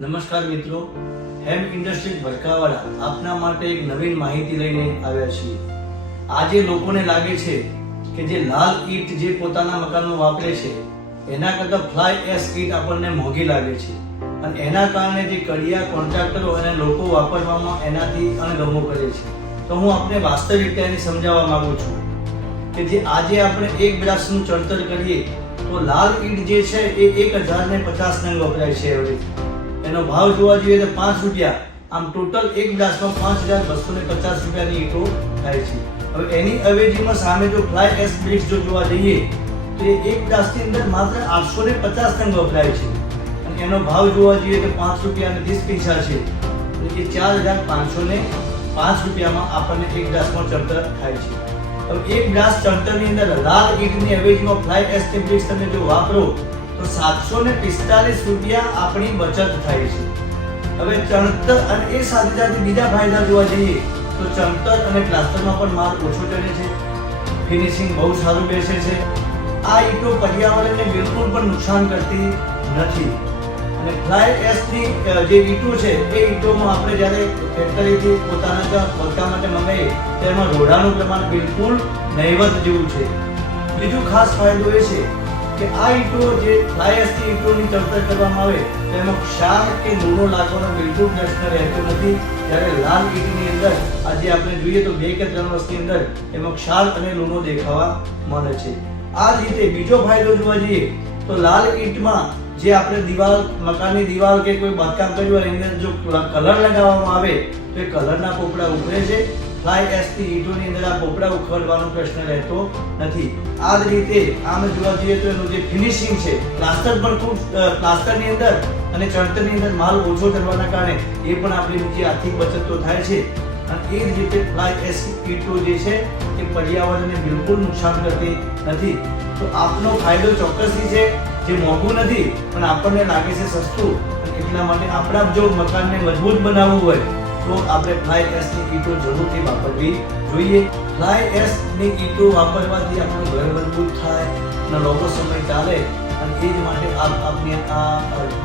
નમસ્કાર મિત્રો, hemp industries ભરકાવાળા આપના માટે એક નવીન માહિતી લઈને આવ્યા છીએ। આજે લોકોને લાગે છે કે જે લાલ ઈંટ જે પોતાના મકાનમાં વાપરે છે એના કરતાં ફ્લાય એશ ઈંટ આપણને મોંઘી લાગે છે અને એના કારણે જે કડિયા કોન્ટ્રાક્ટરો અને લોકો વાપરવામાં એનાથી અણગમો કરે છે। તો હું આપને વાસ્તવિકતા એની સમજાવવા માંગુ છું કે જે આજે આપણે એક બ્લાસ્ટનું ચણતર કરીએ તો લાલ ઈંટ જે છે એ 1050 નંગ વપરાય છે એવરેજ। એનો ભાવ જોવા જોઈએ તો 5 રૂપિયા, આમ ટોટલ એક બ્લાસ્ટમાં 5250 રૂપિયાની ઈંટો થાય છે। હવે એની અવેજીમાં સામે જો ફ્લાય એશ બ્રિક્સ જો જોવા જઈએ તો એ એક બ્લાસ્ટની અંદર માત્ર 850 નંગ વપરાય છે અને એનો ભાવ જોવા જઈએ તો 5 રૂપિયા અને 30 પૈસા છે, એટલે કે 4505 રૂપિયામાં આપણને એક બ્લાસ્ટમાં ચણતર થાય છે। હવે એક બ્લાસ્ટ ચણતરની અંદર લાલ ઈંટની અવેજીમાં ફ્લાય એશ બ્રિક્સ તમે જો વાપરો તો 745 રૂપિયા આપણી બચત થાય છે। હવે ચણતર અને એ સાથે સાથે બીજા ફાયદા જોવા જઈએ તો ચણતર અને પ્લાસ્ટરમાં પણ માલ ઓછો ચડે છે, ફિનિશિંગ બહુ સારું બેસે છે। આ ઈંટો પર્યાવરણને બિલકુલ પણ નુકસાન કરતી નથી અને ફ્લાય એશની જે ઈંટો છે એ ઈંટોમાં આપણે જ્યારે ફેક્ટરીથી પોતાના બગા માટે મંગાવીએ તો એમાં રોડાનું પ્રમાણ બિલકુલ નહિવત જેવું છે। બીજો ખાસ ફાયદો એ છે કે આ ઈંટો જે ફ્લાય એશની ઈંટોની ચણતર કરવામાં આવે તો એમાં ક્ષાર કે લૂણો લાગવાનો બિલકુલ પ્રશ્ન રહેતો નથી, જ્યારે લાલ ઈંટની અંદર આજે આપણે જોઈએ તો 2 કે 3 વર્ષની અંદર એમાં ક્ષાર અને લૂણો દેખાવા મળે છે। આ રીતે બીજો ફાયદો જોવા જઈએ તો લાલ ઈંટમાં જે આપણે દિવાલ, મકાનની દિવાલ કે કોઈ બાંધકામ કર્યું હોય એની અંદર જો કલર લગાવવામાં આવે તો એ કલરના પોપડા ઉખડે છે। ફ્લાય એશની ઈંટોની અંદર આ પોપડા ઉખડવાનો પ્રશ્ન રહેતો નથી। આ જ રીતે આમ જોવા જઈએ તો એનું જે ફિનિશિંગ છે, પ્લાસ્ટર પણ ખૂબ પ્લાસ્ટરની અંદર અને ચણતરની અંદર માલ ઓછો કરવાના કારણે એ પણ આપણી બીજી આર્થિક બચત તો થાય છે અને એ જ રીતે ફ્લાય એશ ઈંટો જે છે એ પર્યાવરણને બિલકુલ નુકસાન કરતી નથી। તો આપનો ફાયદો ચોક્કસથી છે, જે મોંઘું નથી પણ આપણને લાગે છે સસ્તું, અને એટલા માટે આપણા જો મકાનને મજબૂત બનાવવું હોય તો આપણે ફ્લાય એશની ઈંટો જરૂરથી વાપરવી જોઈએ। ફ્લાય એશની ઈંટો વાપરવાથી આપણું ઘર મજબૂત થાય અને લાંબો સમય ચાલે અને એ જ માટે આપને આ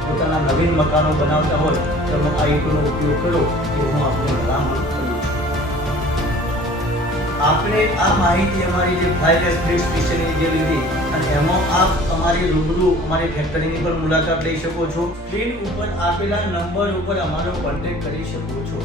પોતાના નવીન મકાનો બનાવતા હોય તો આ ઈંટોનો ઉપયોગ કરો એ હું આપને ભલામણ કરું છું। આપણે આ માહિતી અમારી જે ફ્લાય એશ બ્રિક્સ વિશેની જે લીધી અને એમાં આપ અમારી રૂબરૂ અમારી ફેક્ટરીની પણ મુલાકાત લઈ શકો છો। સ્ક્રીન ઉપર આપેલા નંબર ઉપર અમારો કોન્ટેક્ટ કરી શકો છો।